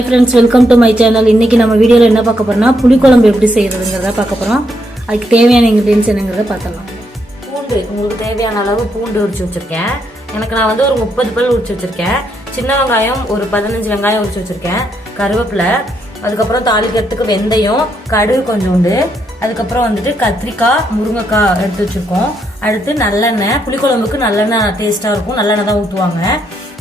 Hi friends, welcome to my channel. இன்றைக்கி நம்ம வீடியோவில் என்ன பார்க்க போகிறோம்னா புளிக்குழம்பு எப்படி செய்கிறதுங்கிறத பார்க்க போகிறோம். அதுக்கு தேவையான இன்க்ரீடியன்ஸ் என்னங்கிறத பார்த்துடலாம். பூண்டு, உங்களுக்கு தேவையான அளவு பூண்டு உரிச்சு வச்சுருக்கேன். நான் ஒரு 30 பல் உரிச்சு வச்சுருக்கேன். சின்ன வெங்காயம் ஒரு 15 வெங்காயம் உரிச்சு வச்சுருக்கேன். கருவேப்பிலை, அதுக்கப்புறம் தாளிக்கிறதுக்கு வெந்தயம், கடுகு கொஞ்சோண்டு, அதுக்கப்புறம் கத்திரிக்காய், முருங்கைக்காய் எடுத்து வச்சுருக்கோம். அடுத்து நல்லெண்ணெய், புளிக்குழம்புக்கு நல்லெண்ணெய் டேஸ்ட்டாக இருக்கும், நல்லெண்ணெய் தான் ஊற்றுவாங்க.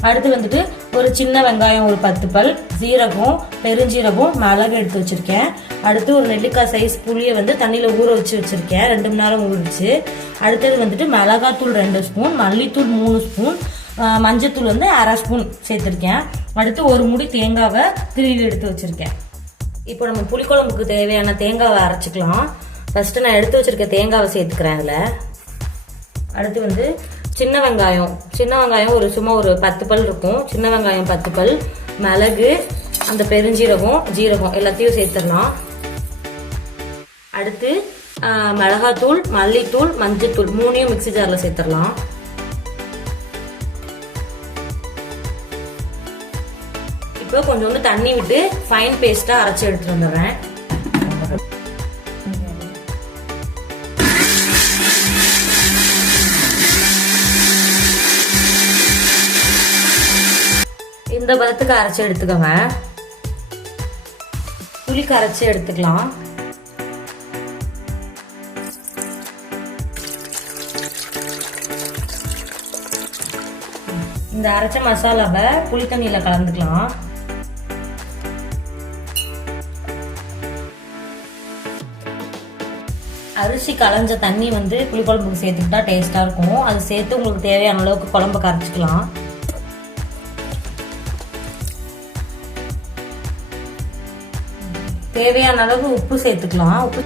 அடுத்து ஒரு சின்ன வெங்காயம் ஒரு 10 பல், ஜீரகம், பெருஞ்சீரகம், மிளகு எடுத்து வச்சிருக்கேன். அடுத்து ஒரு நெல்லிக்காய் சைஸ் புளியை தண்ணியில் ஊற வச்சிருக்கேன், 2 மணி நேரம் ஊறிச்சு. அடுத்தது மிளகாத்தூள் 2 ஸ்பூன், மல்லித்தூள் 3 ஸ்பூன், மஞ்சத்தூள் 1/2 ஸ்பூன் சேர்த்துருக்கேன். அடுத்து ஒரு முடி தேங்காவை திருவி எடுத்து வச்சிருக்கேன். இப்போ நம்ம புளிக்குழம்புக்கு தேவையான தேங்காவை அரைச்சிக்கலாம். ஃபர்ஸ்ட் நான் எடுத்து வச்சிருக்க தேங்காவை சேர்த்துக்கிறேன். அதில் அடுத்து சின்ன வெங்காயம் ஒரு சும்மா ஒரு 10 பல் இருக்கும். சின்ன வெங்காயம் 10 பல், மிளகு, அந்த பெருஞ்சீரகம், ஜீரகம் எல்லாத்தையும் சேர்த்துடலாம். அடுத்து மிளகாத்தூள், மல்லித்தூள், மஞ்சத்தூள் 3ஐயும் மிக்ஸி ஜாரில் சேர்த்துடலாம். இப்போ கொஞ்சோண்டு தண்ணி விட்டு ஃபைன் பேஸ்டா அரைச்சி எடுத்துட்டு வந்துடுறேன். இந்த பதத்துக்கு அரைச்சி எடுத்துக்கோங்க. புளி கரைச்சி எடுத்துக்கலாம். இந்த அரைச்ச மசாலாவை புளி தண்ணியில கலந்துக்கலாம். அரிசி களைஞ்ச தண்ணி புளிக்குழம்புக்கு சேர்த்துக்கிட்டா டேஸ்டா இருக்கும். அது சேர்த்து உங்களுக்கு தேவையான அளவுக்கு குழம்பு கரைச்சிக்கலாம். தேவையான அளவு உப்பு சேர்த்துக்கலாம். உப்பு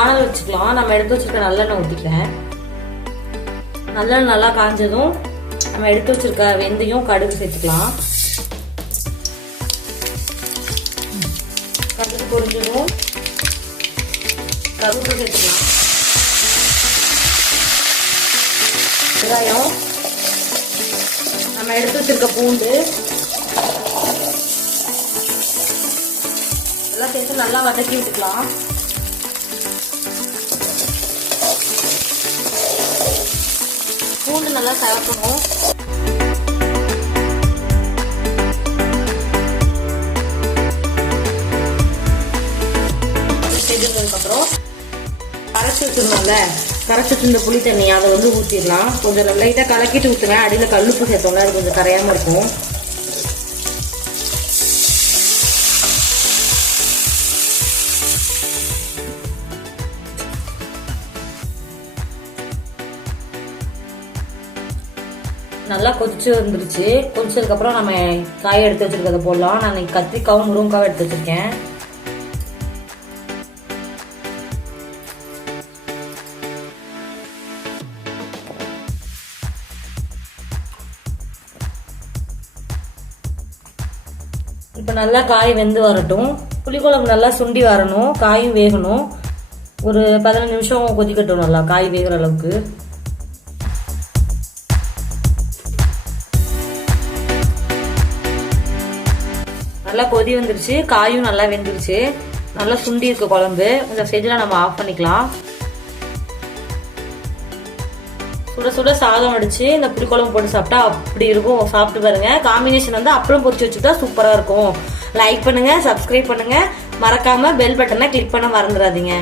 அனல் வச்சுக்கலாம். நம்ம எடுத்து வச்சிருக்க நல்லெண்ணெய் ஊற்றிக்கிறேன். நல்லெண்ணெய் நல்லா காஞ்சதும் நம்ம எடுத்து வச்சிருக்க வெந்தயம், கடுகு சேர்த்துக்கலாம். கடுகு பொரிஞ்சதும் கருவேப்பிலை சேர்த்துக்கலாம். வெங்காயம், நம்ம எடுத்து வச்சிருக்க பூண்டு எல்லாம் சேர்த்து நல்லா வதக்கி விட்டுக்கலாம். பூண்டு நல்லா சவக்கணும். செஞ்சதுக்கப்புறம் கரைச்சி வச்சிருந்த புளி தண்ணி அதை ஊற்றிடலாம். கொஞ்சம் லைட்டாக கலக்கிட்டு ஊற்றுங்க. அடியில் கல்லுப்பு சேர்த்தோம்ல, அது கொஞ்சம் கரையாமல் இருக்கும். நல்லா கொதிச்சு வந்துருச்சு. கொதிச்சதுக்கப்புறம் நம்ம காய் எடுத்து வச்சிருக்கிறத போடலாம். நான் கத்திரிக்காவும் முருங்கைக்காவும் எடுத்து வச்சிருக்கேன். இப்போ நல்லா காய் வெந்து வரட்டும். புளிக்குழம்பு நல்லா சுண்டி வரணும், காயும் வேகணும். ஒரு 15 நிமிஷம் கொதிக்கட்டும் நல்லா, காய் வேகிற அளவுக்கு. நல்லா கொதி வந்துருச்சு, காயும் நல்லா வெந்துருச்சு, நல்லா சுண்டி இருக்கு குழம்பு. இந்த ஸ்டேஜில் நம்ம ஆஃப் பண்ணிக்கலாம். சுட சுட சாதம் அடிச்சு இந்த புளிக்குழம்பு போட்டு சாப்பிட்டா அப்படி இருக்கும். சாப்பிட்டு பாருங்க. காம்பினேஷன் அப்பளம் பொரிச்சு வச்சுட்டா சூப்பரா இருக்கும். லைக் பண்ணுங்க, சப்ஸ்கிரைப் பண்ணுங்க, மறக்காம பெல் பட்டனை கிளிக் பண்ண மறந்துடாதீங்க.